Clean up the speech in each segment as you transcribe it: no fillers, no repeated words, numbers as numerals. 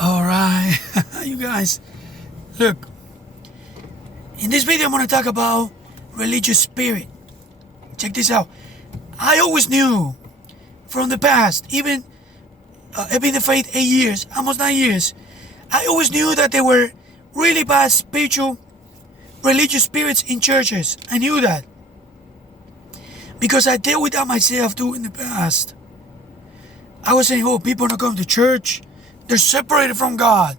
All right, you guys, look, in this video I'm going to talk about religious spirit. Check this out. I always knew from the past, even I've been in the faith 8 years, almost 9 years. I always knew that there were really bad spiritual, religious spirits in churches. I knew that because I dealt with that myself too in the past. I was saying, oh, people are not going to church. They're separated from God.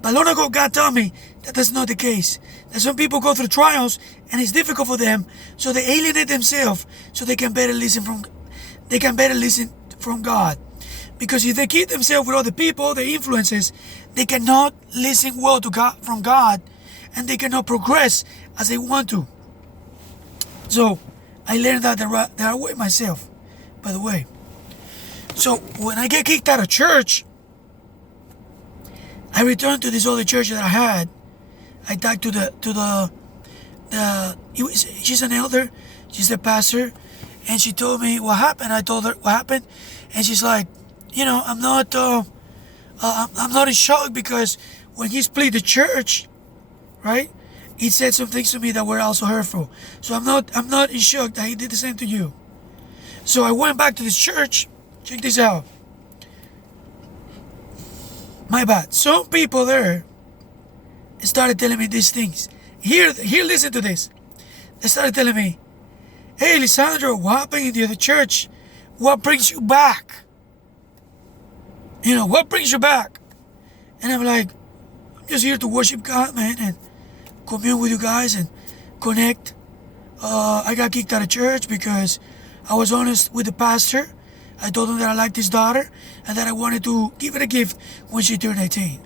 But long ago, God told me that that's not the case. That some people go through trials and it's difficult for them, so they alienate themselves so they can better listen from God. Because if they keep themselves with other people, their influences, they cannot listen well to God from God, and they cannot progress as they want to. So I learned that the hard way myself, by the way. So when I get kicked out of church, I returned to this other church that I had. I talked to she's an elder, she's the pastor, and she told me what happened. I told her what happened, and she's like, I'm not in shock because when he split the church, right, he said some things to me that were also hurtful. So I'm not in shock that he did the same to you. So I went back to this church. Check this out. My bad. Some people there started telling me these things. Here, listen to this. They started telling me, hey, Lisandro, what happened in the other church? What brings you back? What brings you back? And I'm like, I'm just here to worship God, man, and commune with you guys and connect. I got kicked out of church because I was honest with the pastor. I told him that I liked his daughter and that I wanted to give her a gift when she turned 18.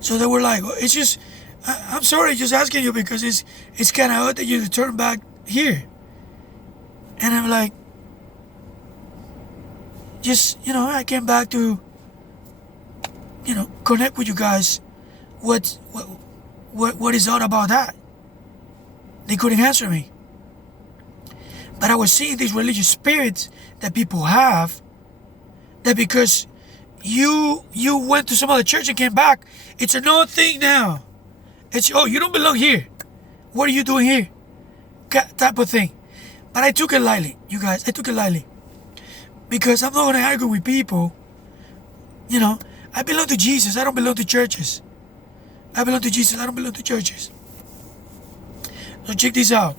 So they were like, it's just, I'm sorry, just asking you because it's kind of odd that you turn back here. And I'm like, just, I came back to, connect with you guys. What is all about that? They couldn't answer me. But I was seeing these religious spirits that people have, that because you went to some other church and came back, it's a known thing now. It's, oh, you don't belong here. What are you doing here? Type of thing. But I took it lightly, you guys. I took it lightly. Because I'm not going to argue with people. I belong to Jesus. I don't belong to churches. I belong to Jesus. I don't belong to churches. So check this out.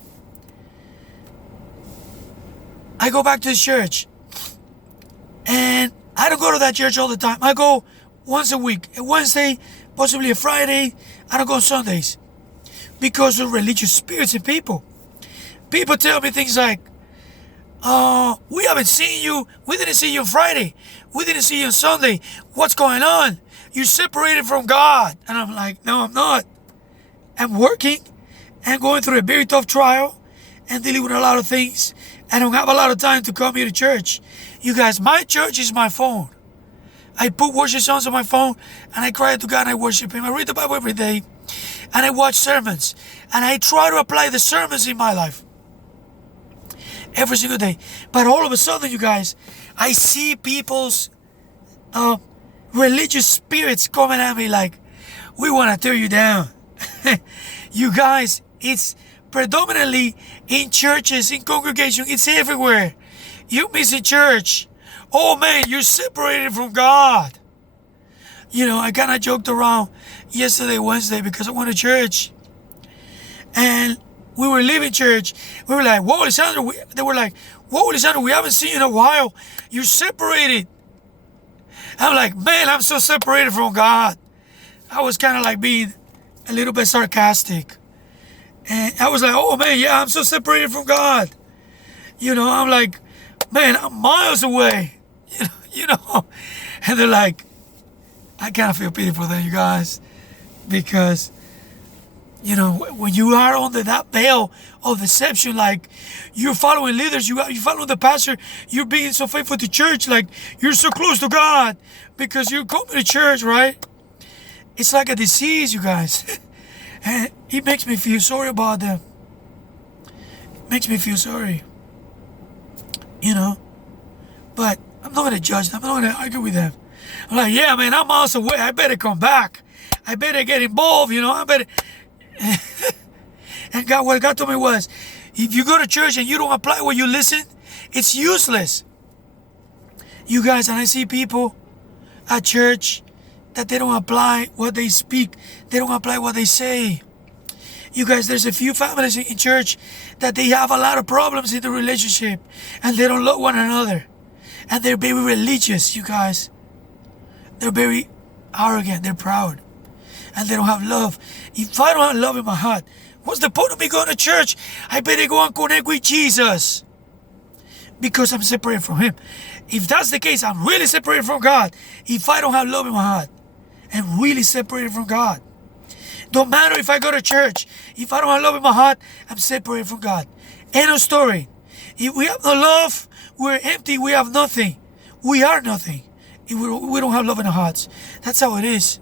I go back to the church, and I don't go to that church all the time. I go once a week, a Wednesday, possibly a Friday. I don't go on Sundays because of religious spirits in people. People tell me things like, we haven't seen you. We didn't see you on Friday. We didn't see you on Sunday. What's going on? You're separated from God. And I'm like, no, I'm not. I'm working and going through a very tough trial and dealing with a lot of things. I don't have a lot of time to come here to church. You guys, my church is my phone. I put worship songs on my phone and I cry to God and I worship Him. I read the Bible every day and I watch sermons and I try to apply the sermons in my life every single day. But all of a sudden, you guys, I see people's religious spirits coming at me like, we want to tear you down. You guys, it's predominantly in churches, in congregation, it's everywhere. You missing church. Oh man, you're separated from God. I kind of joked around yesterday, Wednesday, because I went to church. And we were leaving church. We were like, whoa, Lisandro. They were like, whoa, Lisandro, we haven't seen you in a while. You're separated. I'm like, man, I'm so separated from God. I was kind of like being a little bit sarcastic. And I was like, oh man, yeah, I'm so separated from God. I'm like, man, I'm miles away. And they're like, I kind of feel pity for them, you guys. Because, when you are under that veil of deception, like you're following leaders, you're following the pastor, you're being so faithful to church, like you're so close to God because you're coming to church, right? It's like a disease, you guys. And it makes me feel sorry about them. It makes me feel sorry. But I'm not going to judge them. I'm not going to argue with them. I'm like, yeah, man, I'm miles away. I better come back. I better get involved, I better. And God, what God told me was, if you go to church and you don't apply what you listen, it's useless. You guys, and I see people at church that they don't apply what they speak. They don't apply what they say. You guys, there's a few families in church that they have a lot of problems in the relationship and they don't love one another. And they're very religious, you guys. They're very arrogant, they're proud. And they don't have love. If I don't have love in my heart, what's the point of me going to church? I better go and connect with Jesus. Because I'm separated from Him. If that's the case, I'm really separated from God. If I don't have love in my heart, I'm really separated from God. Don't matter if I go to church. If I don't have love in my heart, I'm separated from God. End of story. If we have no love, we're empty. We have nothing. We are nothing. If we don't have love in our hearts. That's how it is.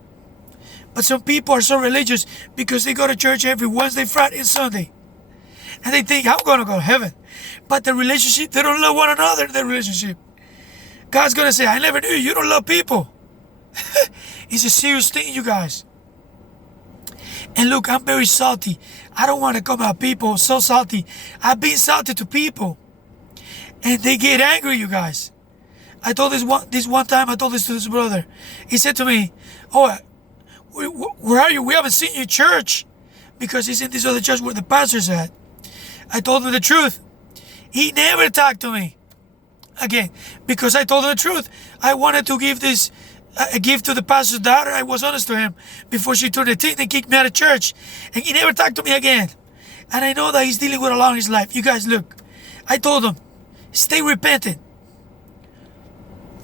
But some people are so religious because they go to church every Wednesday, Friday, and Sunday. And they think, I'm going to go to heaven. But the relationship, they don't love one another in the relationship. God's going to say, I never knew you. You don't love people. It's a serious thing, you guys. And look, I'm very salty. I don't want to come at people so salty. I've been salty to people. And they get angry, you guys. I told this one time, I told this to this brother. He said to me, oh, where are you? We haven't seen you in church. Because he's in this other church where the pastor's at. I told him the truth. He never talked to me again. Because I told him the truth. I wanted to give this a gift to the pastor's daughter. I was honest to him before she turned 18 and kicked me out of church. And he never talked to me again. And I know that he's dealing with a lot in his life. You guys, look. I told him, stay repentant.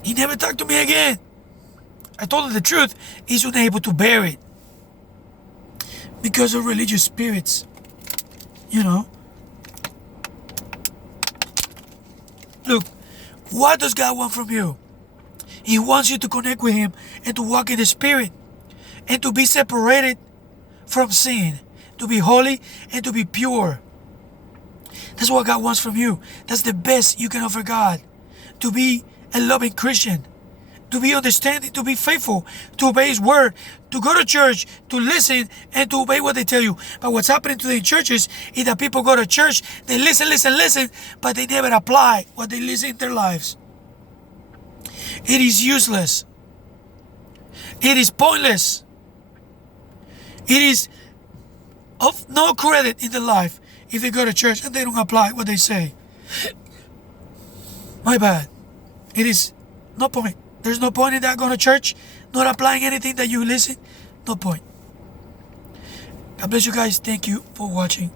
He never talked to me again. I told him the truth. He's unable to bear it. Because of religious spirits. Look, what does God want from you? He wants you to connect with Him and to walk in the Spirit and to be separated from sin, to be holy and to be pure. That's what God wants from you. That's the best you can offer God. To be a loving Christian, to be understanding, to be faithful, to obey His word, to go to church, to listen and to obey what they tell you. But what's happening today in churches is that people go to church, they listen, but they never apply what they listen in their lives. It is useless. It is pointless. It is of no credit in their life if they go to church and they don't apply what they say. My bad. It is no point. There's no point in that going to church, not applying anything that you listen. No point. God bless you guys. Thank you for watching.